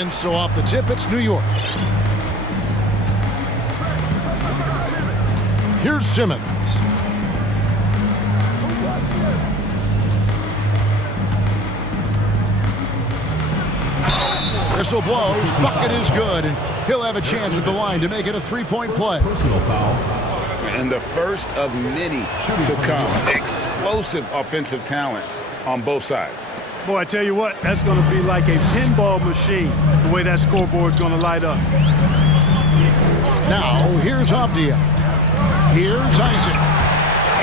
And so off the tip, it's New York. Here's Simmons. Whistle blows, bucket is good, and he'll have a chance at the line to make it a three-point play. Personal foul. And the first of many to come. Explosive offensive talent on both sides. Boy, I tell you what, that's going to be like a pinball machine, the way that scoreboard's going to light up. Now, here's Avdia. Here's Isaac.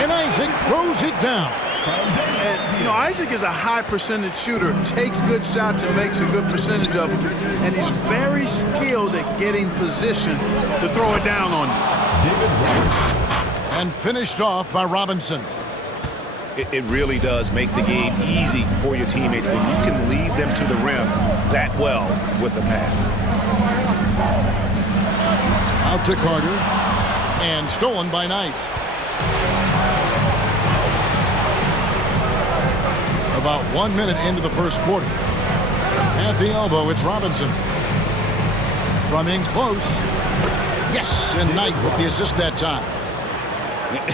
And Isaac throws it down. And, you know, Isaac is a high percentage shooter, takes good shots and makes a good percentage of them. And he's very skilled at getting position to throw it down on you. David Robinson. And finished off by Robinson. It really does make the game easy for your teammates when you can lead them to the rim that well with a pass. Out to Carter. And stolen by Knight. About 1 minute into the first quarter. At the elbow, it's Robinson. From in close. Yes, and Knight with the assist that time.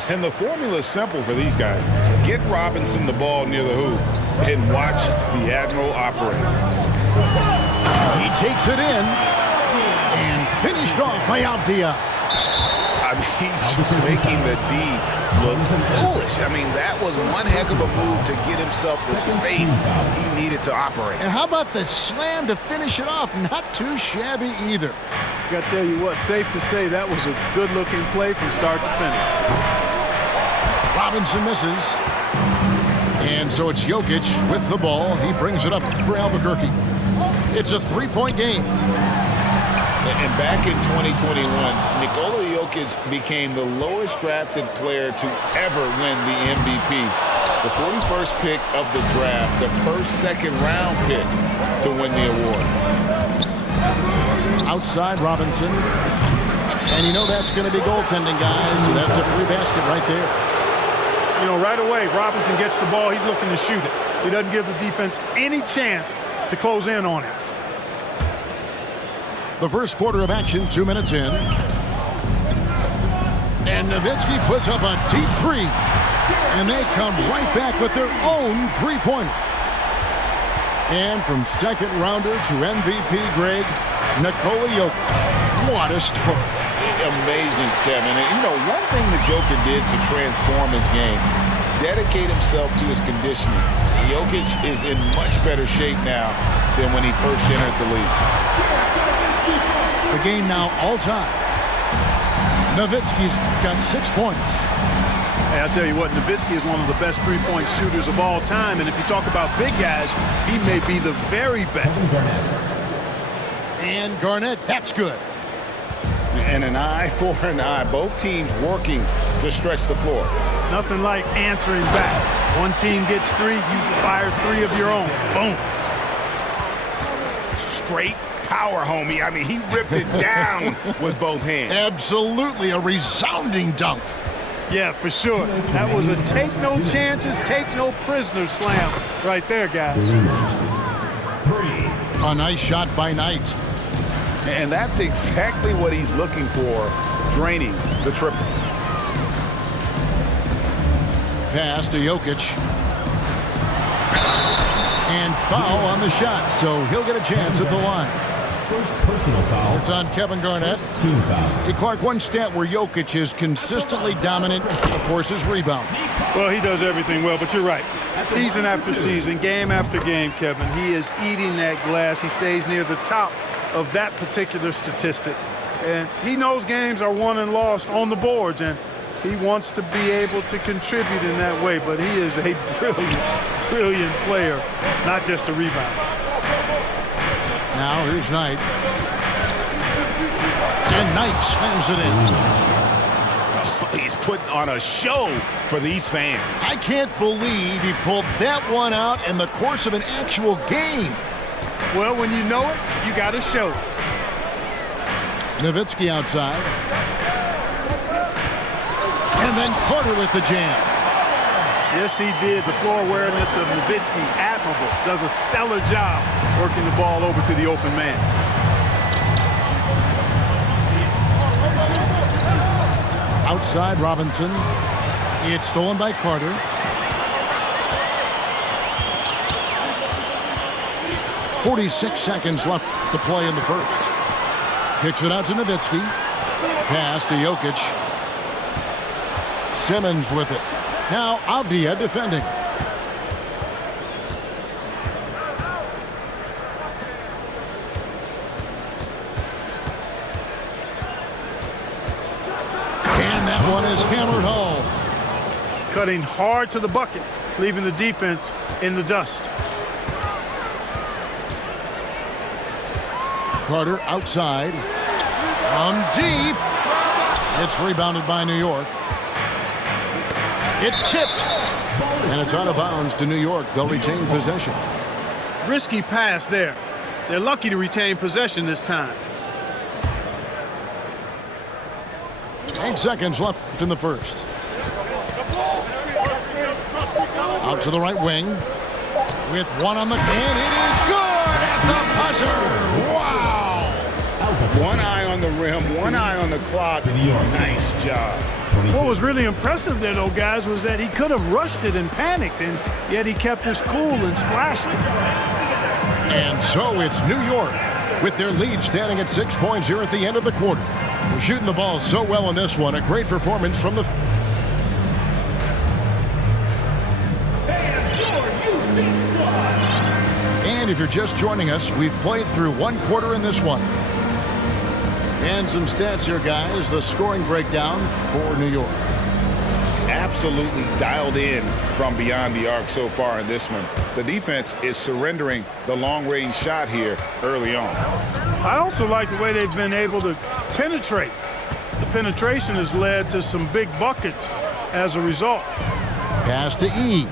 And the formula is simple for these guys. Get Robinson the ball near the hoop and watch the Admiral operate. He takes it in and finished off by Avdia. I mean, he's just making the D look foolish. I mean, that was one heck of a move to get himself the space he needed to operate. And how about the slam to finish it off? Not too shabby either. I got to tell you what, safe to say that was a good-looking play from start to finish. Robinson misses. And so it's Jokic with the ball. He brings it up for Albuquerque. It's a three-point game. And back in 2021, Nikola Jokic became the lowest drafted player to ever win the MVP. The 41st pick of the draft, the first second-round pick to win the award. Outside Robinson. And you know that's going to be goaltending, guys. So that's a free basket right there. You know, right away, Robinson gets the ball. He's looking to shoot it. He doesn't give the defense any chance to close in on it. The first quarter of action, 2 minutes in. And Nowitzki puts up a deep three. And they come right back with their own three-pointer. And from second rounder to MVP Greg, Nikola Jokic. What a story. Amazing, Kevin. And, you know, one thing the Joker did to transform his game, dedicate himself to his conditioning. Jokic is in much better shape now than when he first entered the league. The game now all-time. Nowitzki's got 6 points. Hey, I'll tell you what, Nowitzki is one of the best three-point shooters of all time. And if you talk about big guys, he may be the very best. And Garnett, that's good. And an eye for an eye. Both teams working to stretch the floor. Nothing like answering back. One team gets three, you fire three of your own. Boom. Straight power, homie. I mean, he ripped it down with both hands. Absolutely a resounding dunk. Yeah, for sure. That was a take no chances, take no prisoners slam right there, guys. A nice shot by Knight. And that's exactly what he's looking for, draining the triple. Pass to Jokic. And foul on the shot, so he'll get a chance at the line. First personal foul. It's on Kevin Garnett. Team foul. Hey, Clark, one stat where Jokic is consistently dominant, of course, is rebound. Well, he does everything well, but you're right. Season after season, game after game, Kevin, he is eating that glass. He stays near the top of that particular statistic. And he knows games are won and lost on the boards, and he wants to be able to contribute in that way. But he is a brilliant, brilliant player, not just a rebound. Now here's Knight. And Knight slams it in. He's putting on a show for these fans. I can't believe he pulled that one out in the course of an actual game. Well, when you know it, you got to show it. Nowitzki outside. And then Carter with the jam. Yes, he did. The floor awareness of Nowitzki, admirable. Does a stellar job working the ball over to the open man. Outside Robinson. It's stolen by Carter. .46 seconds left to play in the first. Kicks it out to Nowitzki. Pass to Jokic. Simmons with it. Now Avdia defending. And that one is hammered home. Cutting hard to the bucket, leaving the defense in the dust. Carter outside. From deep. It's rebounded by New York. It's tipped. And it's out of bounds to New York. They'll retain possession. Risky pass there. They're lucky to retain possession this time. 8 seconds left in the first. Out to the right wing. With one on the... And it is good at the buzzer. Wow. One eye on the rim, one eye on the clock. Nice job. What was really impressive there, though, guys, was that he could have rushed it and panicked, and yet he kept his cool and splashed it. And so it's New York with their lead standing at 6 points here at the end of the quarter. We're shooting the ball so well in this one. A great performance from the... And if you're just joining us, we've played through one quarter in this one. And some stats here, guys. The scoring breakdown for New York. Absolutely dialed in from beyond the arc so far in this one. The defense is surrendering the long-range shot here early on. I also like the way they've been able to penetrate. The penetration has led to some big buckets as a result. Pass to E.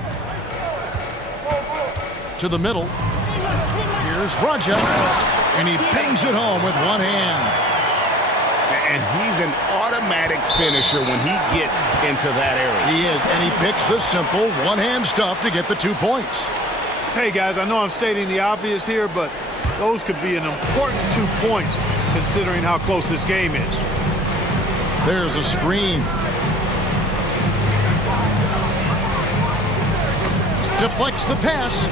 To the middle. Here's Raja. And he bangs it home with one hand. And he's an automatic finisher when he gets into that area. He is, and he picks the simple one-hand stuff to get the 2 points. Hey, guys, I know I'm stating the obvious here, but those could be an important 2 points considering how close this game is. There's a screen. Deflects the pass.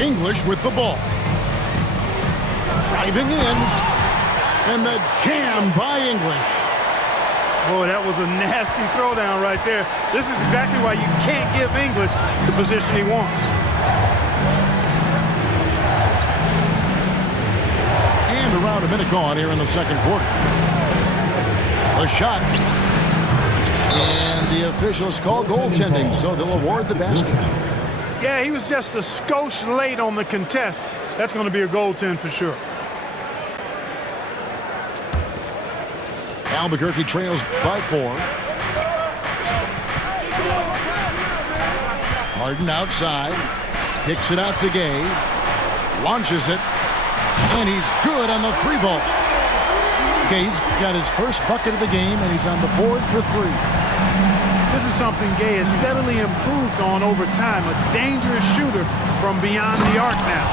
English with the ball. Driving in, and the jam by English. Boy, that was a nasty throwdown right there. This is exactly why you can't give English the position he wants. And around a minute gone here in the second quarter. A shot. And the officials call goaltending, so they'll award the basket. Yeah, he was just a skosh late on the contest. That's going to be a goaltend for sure. Albuquerque trails by 4. Harden outside. Kicks it out to Gay. Launches it. And he's good on the 3-ball. Gay's got his first bucket of the game, and he's on the board for 3. This is something Gay has steadily improved on over time. A dangerous shooter from beyond the arc now.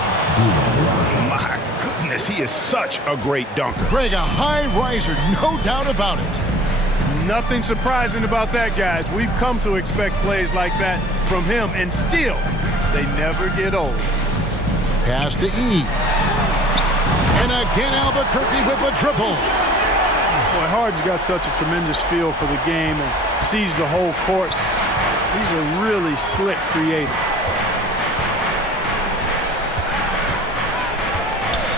My goodness, he is such a great dunker. Greg, a high riser, no doubt about it. Nothing surprising about that, guys. We've come to expect plays like that from him, and still, they never get old. Pass to E. And again, Albuquerque with the triple. Boy, Harden's got such a tremendous feel for the game and sees the whole court. He's a really slick creator.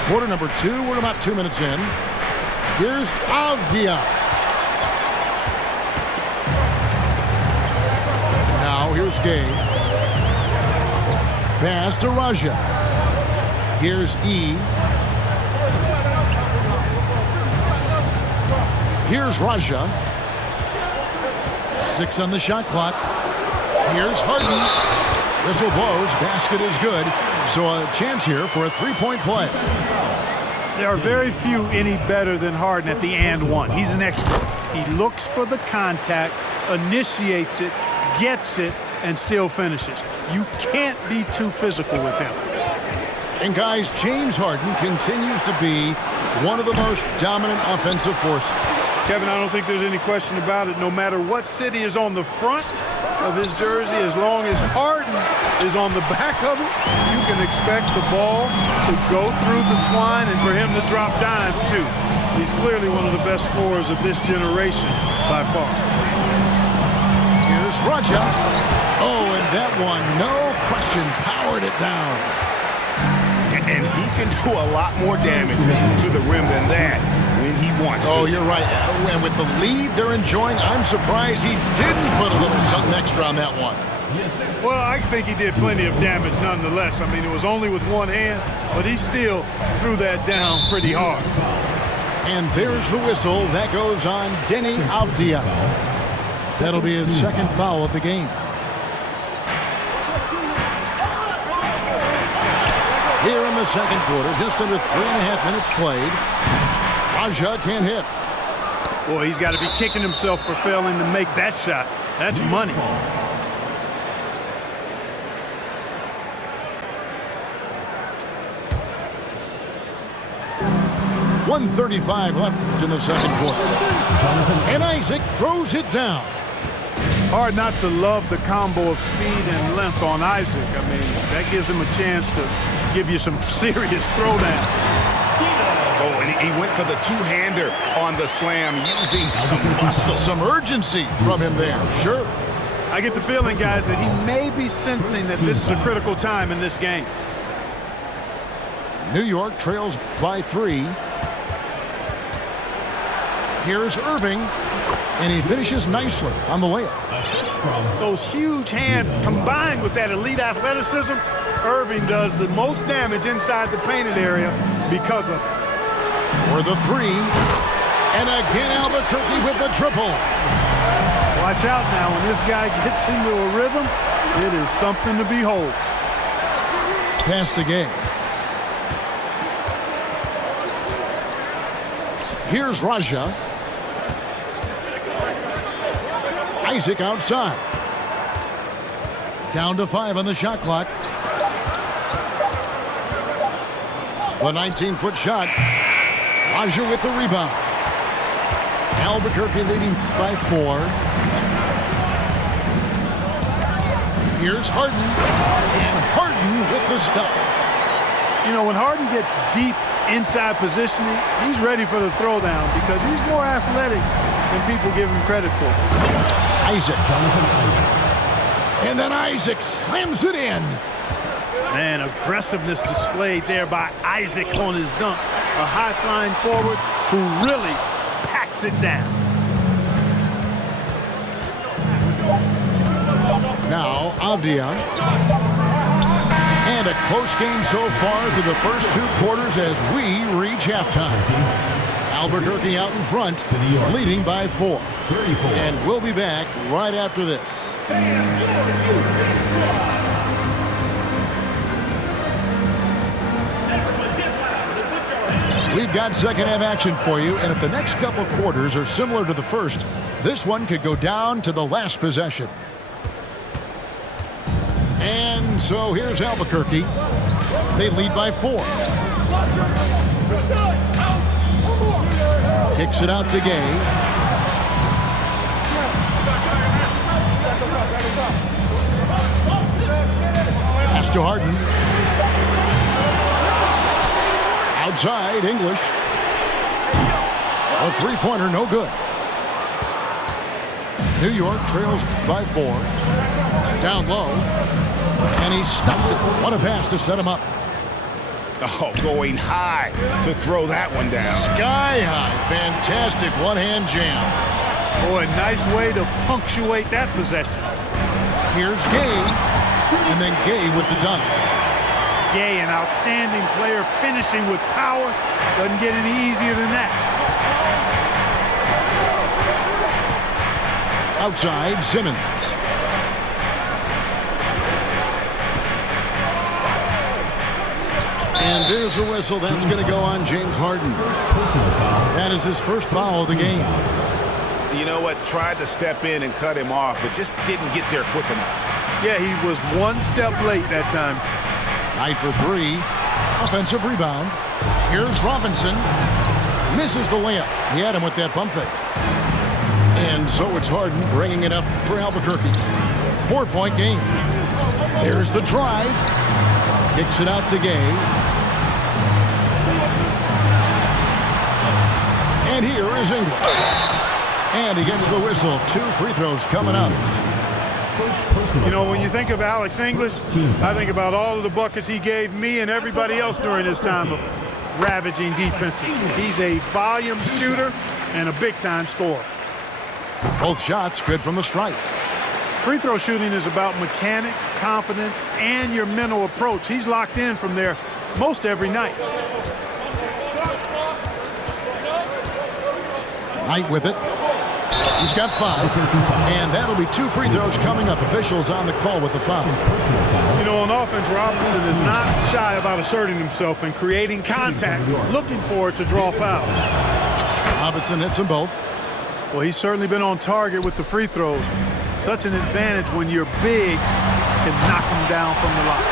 Quarter number 2, we're about 2 minutes in. Here's Avdia. Now here's Gay. Pass to Raja. Here's E. Here's Raja. 6 on the shot clock. Here's Harden. Whistle blows. Basket is good. So a chance here for a 3-point play. There are very few any better than Harden at the and one. He's an expert. He looks for the contact, initiates it, gets it, and still finishes. You can't be too physical with him. And guys, James Harden continues to be one of the most dominant offensive forces. Kevin, I don't think there's any question about it. No matter what city is on the front of his jersey, as long as Harden is on the back of it, you can expect the ball to go through the twine and for him to drop dimes too. He's clearly one of the best scorers of this generation by far. Here's Raja. Oh, and that one, no question, powered it down. And he can do a lot more damage to the rim than that when he wants to. Oh, you're right. And with the lead they're enjoying, I'm surprised he didn't put a little something extra on that one. Well, I think he did plenty of damage nonetheless. I mean, it was only with one hand, but he still threw that down pretty hard. And there's the whistle. That goes on Deni Avdija. That'll be his second foul of the game. Here in the second quarter, just under 3.5 minutes played, Raja can't hit. Boy, he's got to be kicking himself for failing to make that shot. That's money. .135 left in the second quarter. And Isaac throws it down. Hard not to love the combo of speed and length on Isaac. I mean, that gives him a chance to give you some serious throwdowns. Oh, and he went for the two-hander on the slam using some muscle. Some urgency from him there, sure. I get the feeling, guys, that he may be sensing that this is a critical time in this game. New York trails by 3. Here's Irving, and he finishes nicely on the layup. Those huge hands combined with that elite athleticism, Irving does the most damage inside the painted area because of it. For the 3, and again Albuquerque with the triple. Watch out now, when this guy gets into a rhythm, it is something to behold. Pass to Gay. Here's Raja. Isaac outside. Down to 5 on the shot clock. The 19-foot shot. Raja with the rebound. Albuquerque leading by 4. Here's Harden. And Harden with the stuff. You know, when Harden gets deep inside positioning, he's ready for the throwdown because he's more athletic than people give him credit for. Isaac. And then Isaac slams it in. Man, aggressiveness displayed there by Isaac on his dunks. A high-flying forward who really packs it down. Now, Avdija. And a close game so far through the first 2 quarters as we reach halftime. Albuquerque out in front, leading by 4. And we'll be back right after this. We've got second half action for you, and if the next couple quarters are similar to the first, this one could go down to the last possession. And so here's Albuquerque. They lead by 4. Kicks it out to Gay. Pass to Harden. Outside, English. A three-pointer, no good. New York trails by 4. Down low. And he stuffs it. What a pass to set him up. Oh, going high to throw that one down. Sky high. Fantastic one-hand jam. Boy, nice way to punctuate that possession. Here's Gay. And then Gay with the dunk. Gay, an outstanding player, finishing with power. Doesn't get any easier than that. Outside, Simmons. And there's a whistle. That's going to go on James Harden. That is his first foul of the game. You know what? Tried to step in and cut him off, but just didn't get there quick enough. Yeah, he was one step late that time. Knight for three. Offensive rebound. Here's Robinson. Misses the layup. He had him with that pump fake. And so it's Harden bringing it up for Albuquerque. 4-point game. There's the drive. Kicks it out to Gay. And here is English. And he gets the whistle. 2 free throws coming up. You know, when you think of Alex English, I think about all of the buckets he gave me and everybody else during his time of ravaging defenses. He's a volume shooter and a big-time scorer. Both shots good from the stripe. Free throw shooting is about mechanics, confidence, and your mental approach. He's locked in from there most every night. Knight with it. He's got 5. And that'll be 2 free throws coming up. Officials on the call with the foul. You know, on offense, Robinson is not shy about asserting himself and creating contact, looking for it to draw fouls. Robinson hits them both. Well, he's certainly been on target with the free throws. Such an advantage when your bigs can knock them down from the line.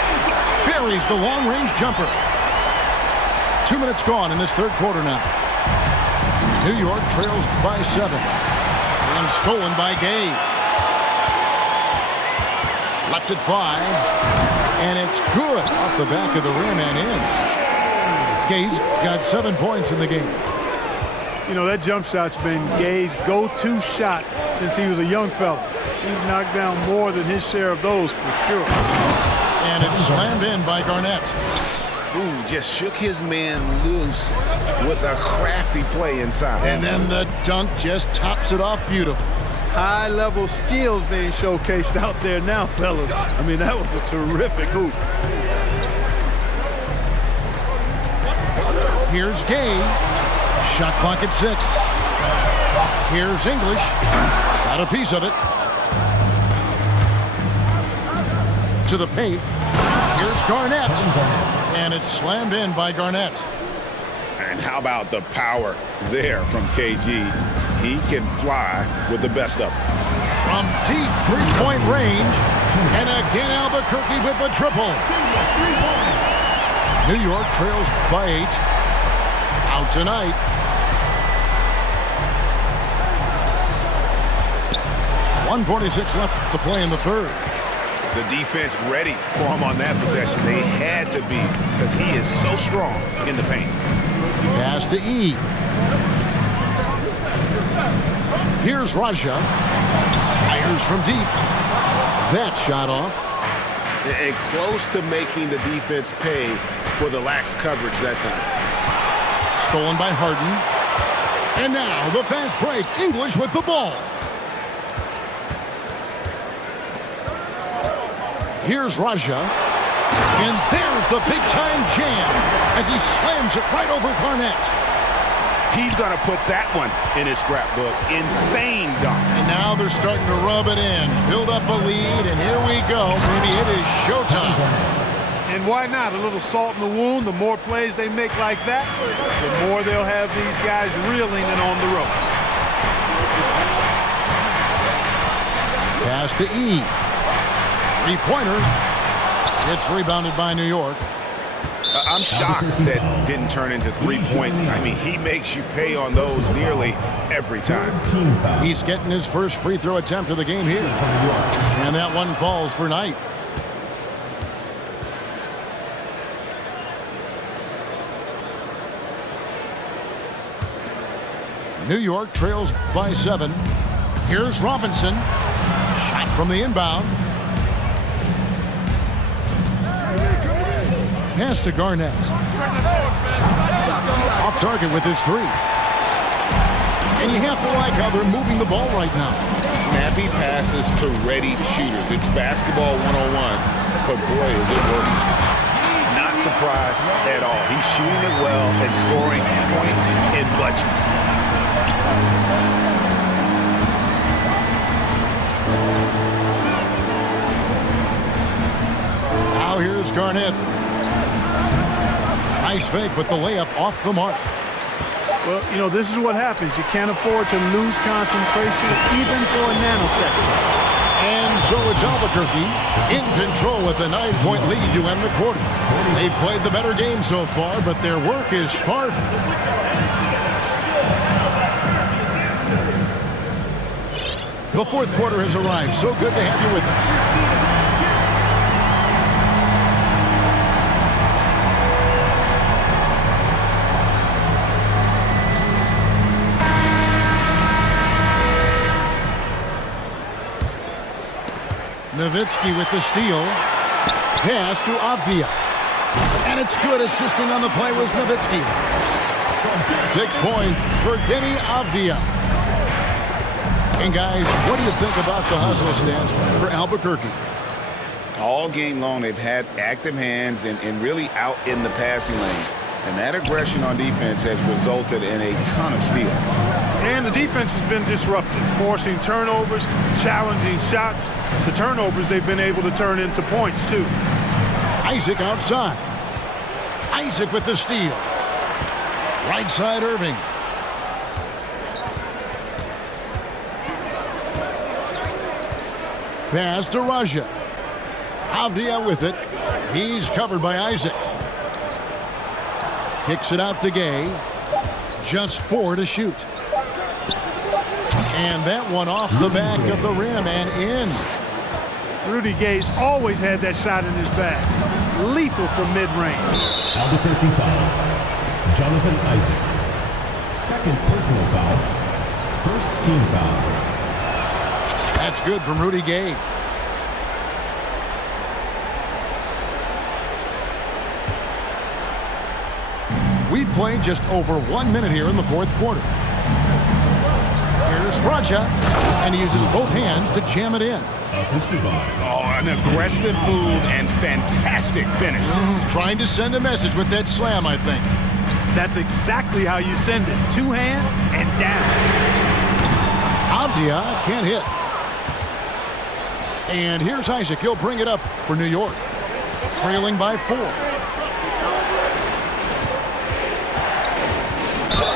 Buries the long-range jumper. 2 minutes gone in this third quarter now. New York trails by 7. And stolen by Gay. Lets it fly. And it's good off the back of the rim and in. Gay's got 7 points in the game. You know, that jump shot's been Gay's go-to shot since he was a young fella. He's knocked down more than his share of those for sure. And it's slammed in by Garnett. Ooh, just shook his man loose with a crafty play inside. And then the dunk just tops it off beautiful. High-level skills being showcased out there now, fellas. I mean, that was a terrific hoop. Here's Gay. Shot clock at 6. Here's English. Got a piece of it. To the paint. Here's Garnett. And it's slammed in by Garnett. And how about the power there from KG? He can fly with the best of them. From deep three-point range. And again Albuquerque with the triple. New York trails by 8. Out tonight. .146 left to play in the third. The defense ready for him on that possession. They had to be because he is so strong in the paint. Pass to E. Here's Raja. Fires from deep. That shot off. And close to making the defense pay for the lax coverage that time. Stolen by Harden. And now the fast break. English with the ball. Here's Raja. And there's the big-time jam as he slams it right over Garnett. He's going to put that one in his scrapbook. Insane dunk. And now they're starting to rub it in. Build up a lead, and here we go. Maybe it is showtime. And why not? A little salt in the wound. The more plays they make like that, the more they'll have these guys reeling and on the ropes. Pass to E. Three-pointer. It's rebounded by New York. I'm shocked that didn't turn into 3 points. I mean, he makes you pay on those nearly every time. He's getting his first free throw attempt of the game here. And that one falls for Knight. New York trails by 7. Here's Robinson. Shot from the inbound. Pass to Garnett. Off target with his 3. And you have to like how they're moving the ball right now. Snappy passes to ready shooters. It's basketball 101, but boy, is it working. Not surprised at all. He's shooting it well and scoring points in bunches. Now here's Garnett. Nice fake, but the layup off the mark. Well, you know, this is what happens. You can't afford to lose concentration even for a nanosecond. And so it's Albuquerque in control with a 9-point lead to end the quarter. They've played the better game so far, but their work is far from... The fourth quarter has arrived. So good to have you with us. Nowitzki with the steal. Pass to Avdia. And it's good. Assisting on the play was Nowitzki. 6 points for Denny Avdia. And guys, what do you think about the hustle stance for Albuquerque? All game long, they've had active hands and really out in the passing lanes. And that aggression on defense has resulted in a ton of steals. And the defense has been disruptive, forcing turnovers, challenging shots. The turnovers they've been able to turn into points, too. Isaac outside. Isaac with the steal. Right side, Irving. Pass to Raja. Avdia with it. He's covered by Isaac. Kicks it out to Gay. Just 4 to shoot. And that one off the back of the rim and in. Rudy Gay's always had that shot in his bag. Lethal from mid-range. Albuquerque foul. Jonathan Isaac. Second personal foul. First team foul. That's good from Rudy Gay. We've played just over 1 minute here in the fourth quarter. Here's Raja, and he uses both hands to jam it in. Assisted by. Oh, an aggressive move and fantastic finish. Trying to send a message with that slam, I think. That's exactly how you send it. 2 hands and down. Avdia can't hit. And here's Isaac. He'll bring it up for New York. Trailing by 4.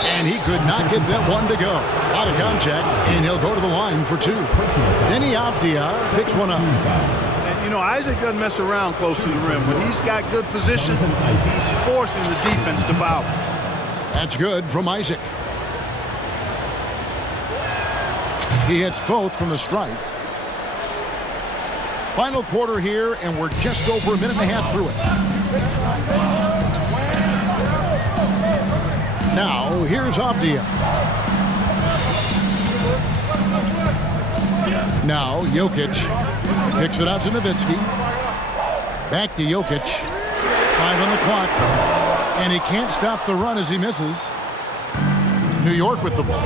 And he could not get that one to go. Out of contact, and he'll go to the line for 2. Denny Avdia picks one up. And, you know, Isaac doesn't mess around close to the rim. When he's got good position, he's forcing the defense to foul. That's good from Isaac. He hits both from the stripe. Final quarter here, and we're just over a minute and a half through it. Now, here's Avdia. Now, Jokic picks it out to Nowitzki. Back to Jokic. 5 on the clock. And he can't stop the run as he misses. New York with the ball.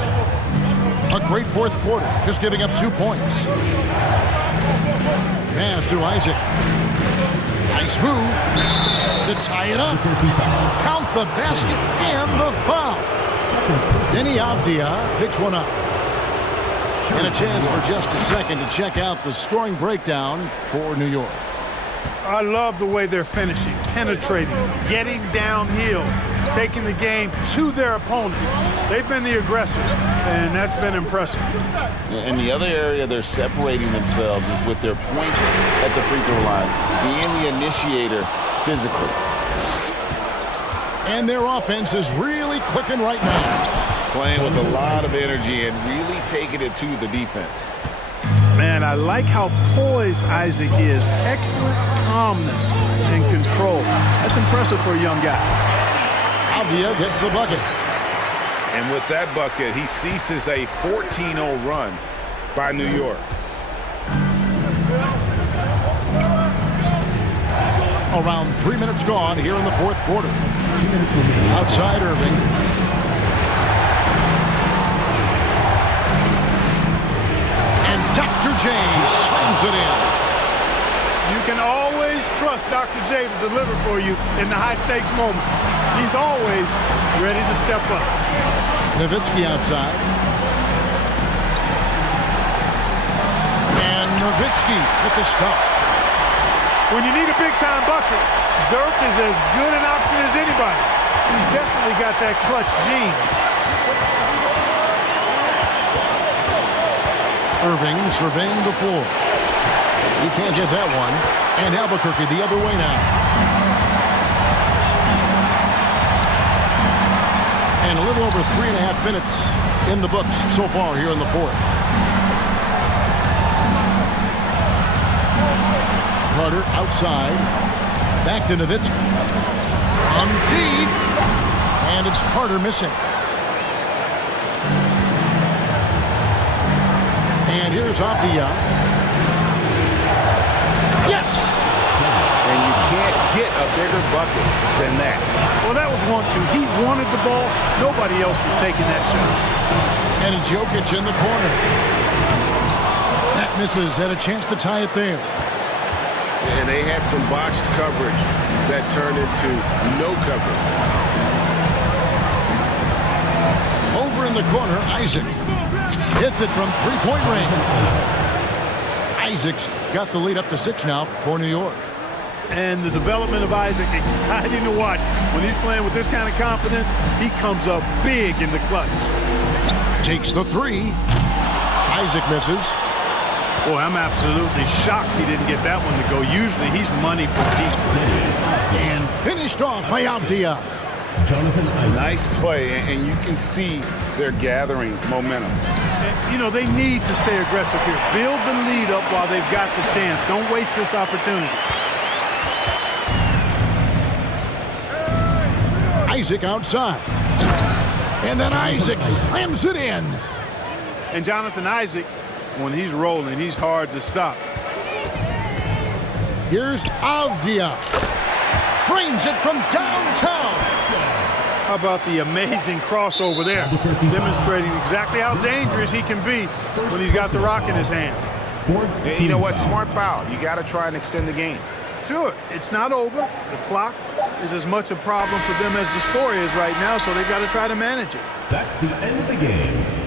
A great fourth quarter, just giving up 2 points. Pass to Isaac. Nice move to tie it up. Count the basket and the foul. Denny Avdia picks one up. And a chance for just a second to check out the scoring breakdown for New York. I love the way they're finishing, penetrating, getting downhill, taking the game to their opponents. They've been the aggressors, and that's been impressive. And the other area they're separating themselves is with their points at the free throw line, being the initiator physically. And their offense is really clicking right now. Playing with a lot of energy and really taking it to the defense. Man, I like how poised Isaac is. Excellent calmness and control. That's impressive for a young guy. Avdia gets the bucket. And with that bucket, he ceases a 14-0 run by New York. Around 3 minutes gone here in the fourth quarter. Outside Irving. And Dr. J slams it in. You can always trust Dr. J to deliver for you in the high-stakes moments. He's always ready to step up. Nowitzki outside. And Nowitzki with the stuff. When you need a big-time bucket, Dirk is as good an option as anybody. He's definitely got that clutch gene. Irving surveying the floor. He can't get that one. And Albuquerque the other way now. And a little over 3.5 minutes in the books so far here in the fourth. Carter outside. Back to Nowitzki. On deep. And it's Carter missing. And here's Avdia. Yes! And you can't get a bigger bucket than that. Well, that was 1-2. He wanted the ball. Nobody else was taking that shot. And it's Jokic in the corner. That misses. Had a chance to tie it there. And they had some botched coverage that turned into no coverage. Over in the corner, Isaac hits it from three-point range. Isaac's got the lead up to 6 now for New York. And the development of Isaac, exciting to watch. When he's playing with this kind of confidence, he comes up big in the clutch. Takes the three. Isaac misses. Boy, I'm absolutely shocked he didn't get that one to go. Usually he's money for deep. And finished off by Avdia. Jonathan Isaac. Nice play, and you can see they're gathering momentum. And, you know, they need to stay aggressive here. Build the lead up while they've got the chance. Don't waste this opportunity. Isaac outside. And then Isaac slams it in. And Jonathan Isaac, when he's rolling, he's hard to stop. Here's Avdia. Frames it from downtown. How about the amazing crossover there? Demonstrating exactly how dangerous he can be when he's got the rock in his hand. And you know what? Smart foul. You got to try and extend the game. Sure, it's not over. The clock is as much a problem for them as the score is right now, so they've got to try to manage it. That's the end of the game.